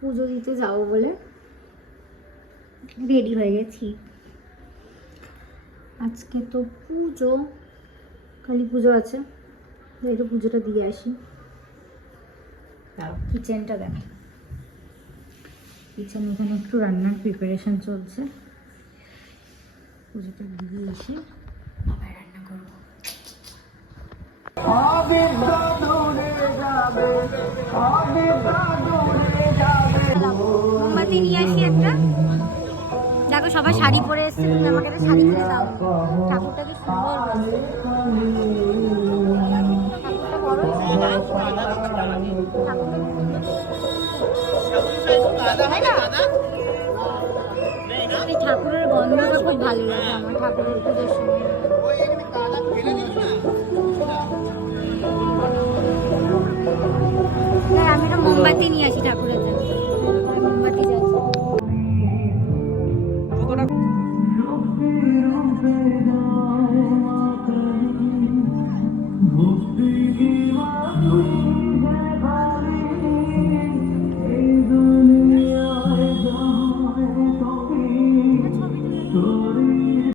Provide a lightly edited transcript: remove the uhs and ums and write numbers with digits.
পুজো দিতে যাবো বলে রেডি হয়ে গেছি। আজকে তো পুজো, কালী পুজো আছে, তাই তো পুজোটা দিয়ে আসি। কিচেনটা দেখ, কিচেন এখানে একটু রান্নার প্রিপারেশন চলছে, পুজোটা দিয়ে এসে আবার রান্না করবো। মোমবাতি নিয়ে আসি একটা। দেখো সবাই শাড়ি পরে এসছে, তুমি আমাকে একটা শাড়ি কিনে দাও। ঠাকুরটা কি সুন্দর, ঠাকুরটা বড়, এই ঠাকুরের গন্ধটা খুব ভালো লাগে আমার, ঠাকুরের পুজোর সময়। আমি একটা মোমবাতি নিয়ে আসি ঠাকুরের জন্য, মোমবাতি যাচ্ছে।